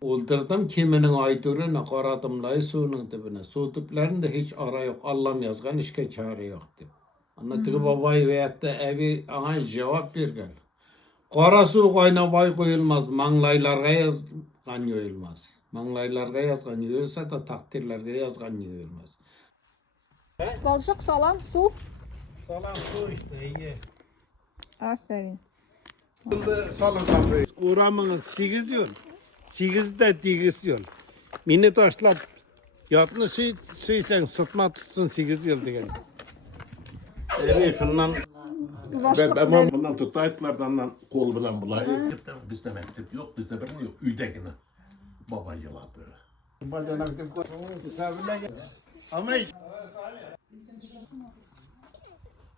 Oldurdım kiminin aytırına qaratımlayı suyunun dibine. Su diplerinde hiç ara yok. Allah'ım yazgan işke çare yok dip. Anlatığı babayı veyahut da evi ana cevap vergen. Qara su qaynabay koyulmaz. Manglaylarga yazgan yoyulmaz. Manglaylarga yazgan yoyulsa da takdirlerge yazgan yoyulmaz. Balçık salam su. Salam su işte iyi. Aferin. Salın kapıyı. Uğramınız 8 yıl. 8 de 8 yıl. Mini taşlap yatını sen sıtma tutsun 8 yıl diyen. Evet şundan Ben bundan tutaytlardan kol bilen bulayı. Bizde mektep yok, bizde bir yok. Üydekine. Baba yaladı. bacanak dip koy. Ama